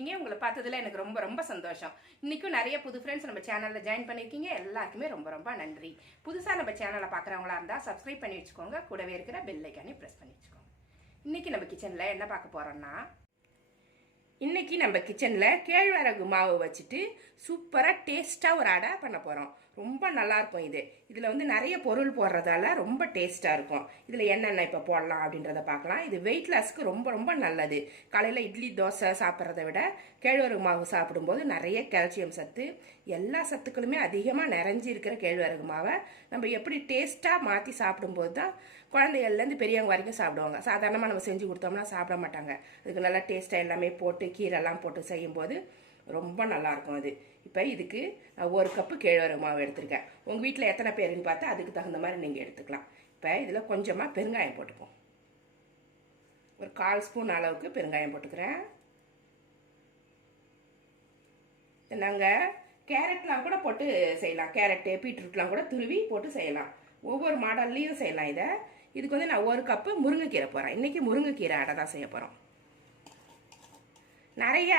இருக்கீங்க உங்களை பார்த்ததுல எனக்கு ரொம்ப ரொம்ப சந்தோஷம். இன்னைக்கும் நிறைய புது ஃப்ரெண்ட்ஸ் நம்ம சேனலில் ஜாயின் பண்ணியிருக்கீங்க எல்லாருக்குமே ரொம்ப ரொம்ப நன்றி. புதுசாக நம்ம சேனலை பார்க்குறவங்களா இருந்தால் சப்ஸ்கிரைப் பண்ணி வச்சுக்கோங்க. கூடவே இருக்கிற பெல் ஐக்கானே ப்ரெஸ் பண்ணி வச்சுக்கோங்க. இன்னைக்கு நம்ம கிச்சனில் என்ன பார்க்க போகிறோம்னா இன்னைக்கு நம்ம கிச்சனில் கேழ்வரகு மாவு வச்சுட்டு சூப்பராக டேஸ்ட்டாக ஒரு அடை பண்ண போகிறோம் ரொம்ப நல்லா இருக்கும் இது. இதில் வந்து நிறைய பொருள் போடுறதால ரொம்ப டேஸ்ட்டாக இருக்கும். இதில் என்னென்ன இப்போ போடலாம் அப்படின்றத பார்க்கலாம். இது வெயிட் லாஸ்க்கு ரொம்ப ரொம்ப நல்லது. காலையில் இட்லி தோசை சாப்பிட்றத விட கேழ்வரகு மாவு சாப்பிடும்போது நிறைய கால்சியம் சத்து எல்லா சத்துக்களுமே அதிகமாக நிறைஞ்சி இருக்கிற கேழ்வரகு மாவை நம்ம எப்படி டேஸ்ட்டாக மாற்றி சாப்பிடும்போது தான் குழந்தைகள்லேருந்து பெரியவங்க வரைக்கும் சாப்பிடுவாங்க. சாதாரணமாக நம்ம செஞ்சு கொடுத்தோம்னா சாப்பிட மாட்டாங்க. அதுக்கு நல்லா டேஸ்ட்டாக எல்லாமே போட்டு கீரைலாம் போட்டு செய்யும்போது ரொம்ப நல்லாயிருக்கும் அது. இப்போ இதுக்கு ஒரு கப்பு கேழ்வரகு மாவு எடுத்திருக்கேன். உங்கள் வீட்டில் எத்தனை பேருன்னு பார்த்தா அதுக்கு தகுந்த மாதிரி நீங்கள் எடுத்துக்கலாம். இப்போ இதில் கொஞ்சமாக பெருங்காயம் போட்டுப்போம். ஒரு கால் ஸ்பூன் அளவுக்கு பெருங்காயம் போட்டுக்கிறேன். நாங்கள் கேரட்லாம் கூட போட்டு செய்யலாம். கேரட்டு பீட்ரூட்லாம் கூட துருவி போட்டு செய்யலாம். ஒவ்வொரு மாடல்லையும் செய்யலாம் இதை. இதுக்கு வந்து நான் ஒரு கப்பு முருங்கைக்கீரை போகிறேன் இன்றைக்கி முருங்கைக்கீரை அடை தான் செய்ய போகிறோம் நிறைய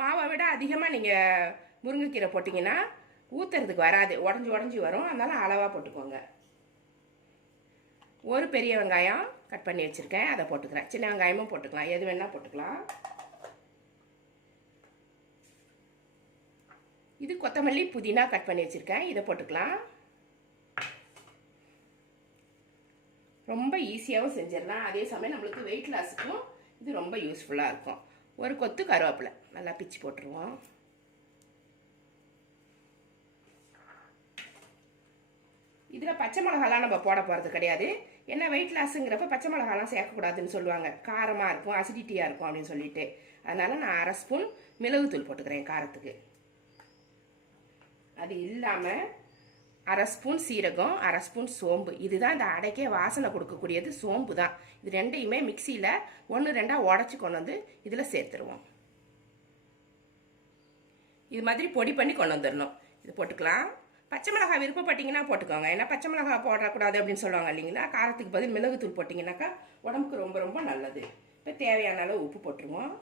மாவை விட அதிகமாக நீங்கள் முருங்கைக்கீரை போட்டிங்கன்னா ஊற்றுறதுக்கு வராது. உடஞ்சி உடஞ்சி வரும். அதனால் அளவாக போட்டுக்கோங்க. ஒரு பெரிய வெங்காயம் கட் பண்ணி வச்சுருக்கேன். அதை போட்டுக்கிறேன். சின்ன வெங்காயமும் போட்டுக்கலாம். எது வேணால் போட்டுக்கலாம். இது கொத்தமல்லி புதினா கட் பண்ணி வச்சுருக்கேன். இதை போட்டுக்கலாம். ரொம்ப ஈஸியாகவும் செஞ்சிடலாம். அதே சமயம் நம்மளுக்கு வெயிட் லாஸுக்கும் இது ரொம்ப யூஸ்ஃபுல்லாக இருக்கும். ஒரு கொத்து கருவேப்பிலை நல்லா பிச்சு போட்டுருவோம். இதில் பச்சை மிளகாலாம் நம்ம போட போகிறது கிடையாது. ஏன்னா வெயிட் லாஸுங்கிறப்ப பச்சை மிளகாலாம் சேர்க்கக்கூடாதுன்னு சொல்லுவாங்க. காரமாக இருக்கும் அசிடிட்டியாக இருக்கும் அப்படின்னு சொல்லிட்டு. அதனால் நான் அரை ஸ்பூன் மிளகுத்தூள் போட்டுக்கிறேன் காரத்துக்கு. அது இல்லாமல் அரை ஸ்பூன் சீரகம் அரை ஸ்பூன் சோம்பு. இதுதான் இந்த அடைக்கே வாசனை கொடுக்கக்கூடியது சோம்பு தான் இது ரெண்டையுமே மிக்சியில் ஒன்று ரெண்டாக உடச்சி கொண்டு வந்து இதில் சேர்த்துருவோம். இது மாதிரி பொடி பண்ணி கொண்டு வந்துடணும் இது போட்டுக்கலாம். பச்சை மிளகாய் விருப்பப்பட்டீங்கன்னா போட்டுக்கோங்க. ஏன்னா பச்சை மிளகாய் போடக்கூடாது அப்படின்னு சொல்லுவாங்க இல்லைங்களா? காரத்துக்கு பதில் மிளகுத்தூள் போட்டிங்கனாக்கா உடம்புக்கு ரொம்ப ரொம்ப நல்லது. இப்போ தேவையான அளவு உப்பு போட்டுருவோம்.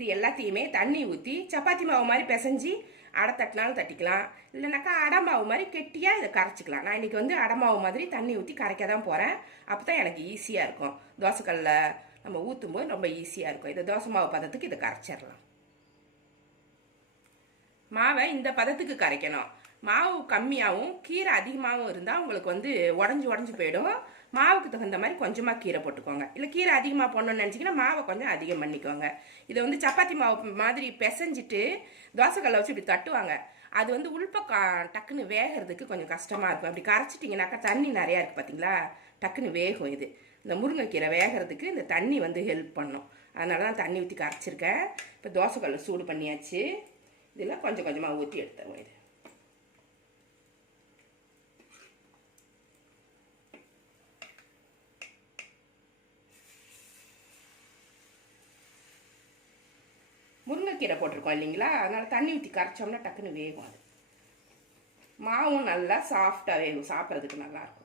இது எல்லாத்தையுமே தண்ணி ஊற்றி சப்பாத்தி மாவு மாதிரி பிசைஞ்சு அடை தட்டினாலும் தட்டிக்கலாம். இல்லைனாக்கா அடை மாவு மாதிரி கெட்டியாக இதை கரைச்சிக்கலாம். நான் இன்றைக்கி வந்து அடை மாவு மாதிரி தண்ணி ஊற்றி கரைக்க தான் போகிறேன் அப்போ தான் எனக்கு ஈஸியாக இருக்கும். தோசைக்கல்ல நம்ம ஊற்றும் போது ரொம்ப ஈஸியாக இருக்கும். இதை தோசை மாவு பதத்துக்கு இதை கரைச்சிடலாம். மாவை இந்த பதத்துக்கு கரைக்கணும். மாவு கம்மியாகவும் கீரை அதிகமாகவும் இருந்தால் உங்களுக்கு வந்து உடஞ்சி உடஞ்சி போயிடும். மாவுக்கு தகுந்த மாதிரி கொஞ்சமாக கீரை போட்டுக்கோங்க. இல்லை கீரை அதிகமாக போடணும்னு நினச்சிங்கன்னா மாவை கொஞ்சம் அதிகம் பண்ணிக்கோங்க. இதை வந்து சப்பாத்தி மாவு மாதிரி பிசைஞ்சிட்டு தோசைக்கல்லை வச்சு இப்படி தட்டுவாங்க. அது வந்து உள்பக்கம் டக்குன்னு வேகிறதுக்கு கொஞ்சம் கஷ்டமாக இருக்கும். அப்படி கரைச்சிட்டிங்கனாக்கா தண்ணி நிறையா இருக்குது பார்த்தீங்களா டக்குன்னு வேகும் இது. இந்த முருங்கைக்கீரை வேகிறதுக்கு இந்த தண்ணி வந்து ஹெல்ப் பண்ணும். அதனால தான் தண்ணி ஊற்றி கரைச்சிருக்கேன். இப்போ தோசைக்கல்லை சூடு பண்ணியாச்சு. இதெல்லாம் கொஞ்சம் கொஞ்சமாக ஊற்றி எடுத்துருவோம் இது. முருங்கைக்கீரை போட்டிருக்கோம் இல்லைங்களா? அதனால் தண்ணி ஊற்றி கரைச்சோம்னா டக்குன்னு வேகும் அது. மாவும் நல்லா சாஃப்டாக வேகும். சாப்பிட்றதுக்கு நல்லாயிருக்கும்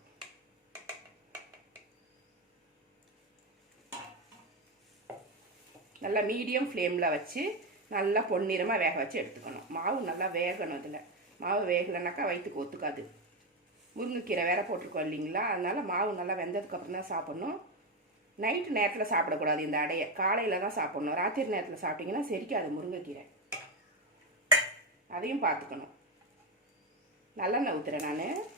நல்லா மீடியம் ஃப்ளேமில் வச்சு நல்லா பொன்னிறமாக வேக வச்சு எடுத்துக்கணும். மாவு நல்லா வேகணும் இதில். மாவு வேகலைனாக்கா வயிற்றுக்கு ஒத்துக்காது. முருங்கைக்கீரை வேற போட்டிருக்கோம் இல்லைங்களா? அதனால் மாவு நல்லா வெந்ததுக்கப்புறம் தான் சாப்பிட்ணும். நைட்டு நேரத்தில் சாப்பிடக்கூடாது இந்த அடையை. காலையில் தான் சாப்பிட்ணும். ராத்திரி நேரத்தில் சாப்பிட்டிங்கன்னா செரிக்காது முருங்கைக்கீரை. அதையும் பார்த்துக்கணும். நல்லெண்ணெய் ஊற்றுறேன் நான்.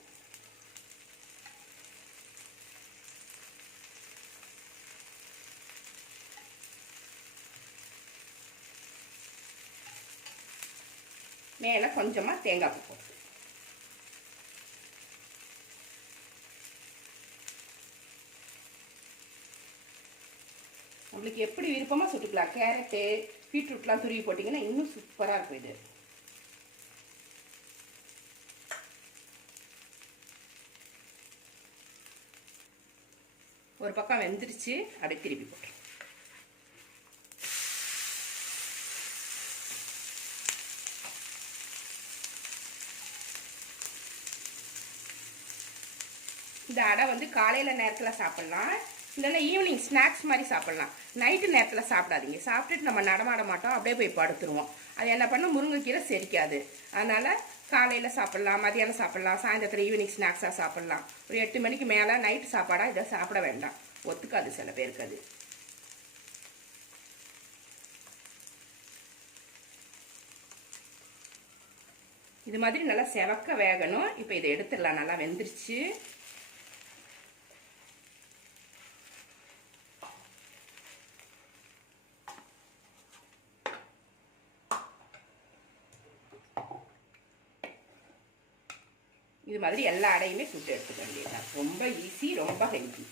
மேலே கொஞ்சமாக தேங்காய் பூ போட்டு. நம்மளுக்கு எப்படி விருப்பமாக சுட்டுக்கலாம். கேரட்டு பீட்ரூட்லாம் துருவி போட்டிங்கன்னா இன்னும் சூப்பராக இருக்கும் இது. ஒரு பக்கம் வெந்துருச்சு அப்படியே திருப்பி போட்டுருவோம் இந்த அடை வந்து காலையில் நேரத்தில் சாப்பிட்லாம். இல்லைன்னா ஈவினிங் ஸ்நாக்ஸ் மாதிரி சாப்பிட்லாம். நைட்டு நேரத்தில் சாப்பிடாதீங்க. சாப்பிட்டுட்டு நம்ம நடமாட மாட்டோம். அப்படியே போய் படுத்துருவோம். அது என்ன பண்ணால் முருங்கைக்கீரை செரிக்காது. அதனால் காலையில் சாப்பிட்லாம் மதியானம் சாப்பிட்லாம் சாயந்தரத்தில் ஈவினிங் ஸ்நாக்ஸாக சாப்பிட்லாம். ஒரு எட்டு மணிக்கு மேலே நைட்டு சாப்பாடாக இதை சாப்பிட வேண்டாம். ஒத்துக்காது சில பேருக்கு அது. இது மாதிரி நல்லா செவக்க வேகணும். இப்போ இதை எடுத்துடலாம். நல்லா வெந்துருச்சு. இது மாதிரி எல்லா அடையுமே சுட்டு எடுத்துக்க வேண்டியதுதான். ரொம்ப ஈஸி ரொம்ப ஹெல்த்தி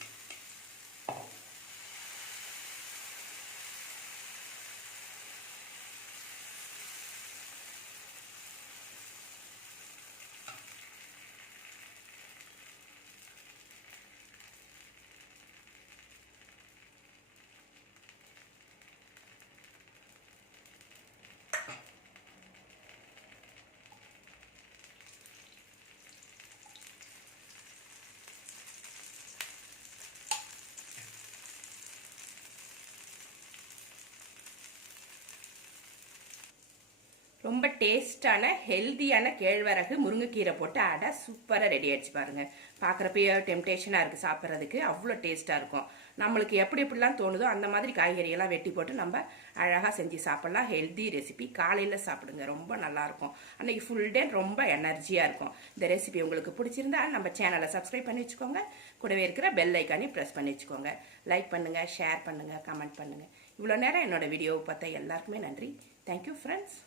ரொம்ப டேஸ்டான ஹெல்த்தியான கேழ்வரகு முருங்கைக்கீரை போட்டு அடை சூப்பராக ரெடி ஆயிடுச்சு பாருங்க. பார்க்குறப்பயே டெம்டேஷனாக இருக்குது சாப்பிட்றதுக்கு. அவ்வளோ டேஸ்ட்டாக இருக்கும். நம்மளுக்கு எப்படி எப்படிலாம் தோணுதோ அந்த மாதிரி காய்கறியெல்லாம் வெட்டி போட்டு நம்ம அழகாக செஞ்சு சாப்பிட்லாம். ஹெல்த்தி ரெசிபி காலையில் சாப்பிடுங்க. ரொம்ப நல்லாயிருக்கும் அன்றைக்கி ஃபுல் டே ரொம்ப எனர்ஜியாக இருக்கும். இந்த ரெசிபி உங்களுக்கு பிடிச்சிருந்தா நம்ம சேனலை சப்ஸ்கிரைப் பண்ணி வச்சுக்கோங்க. கூடவே இருக்கிற பெல் ஐக்கானே ப்ரெஸ் பண்ணி வச்சுக்கோங்க. லைக் பண்ணுங்கள் ஷேர் பண்ணுங்கள் கமெண்ட் பண்ணுங்கள் இவ்வளோ நேரம் என்னோட வீடியோவை பார்த்தா எல்லாருக்குமே நன்றி. Thank you friends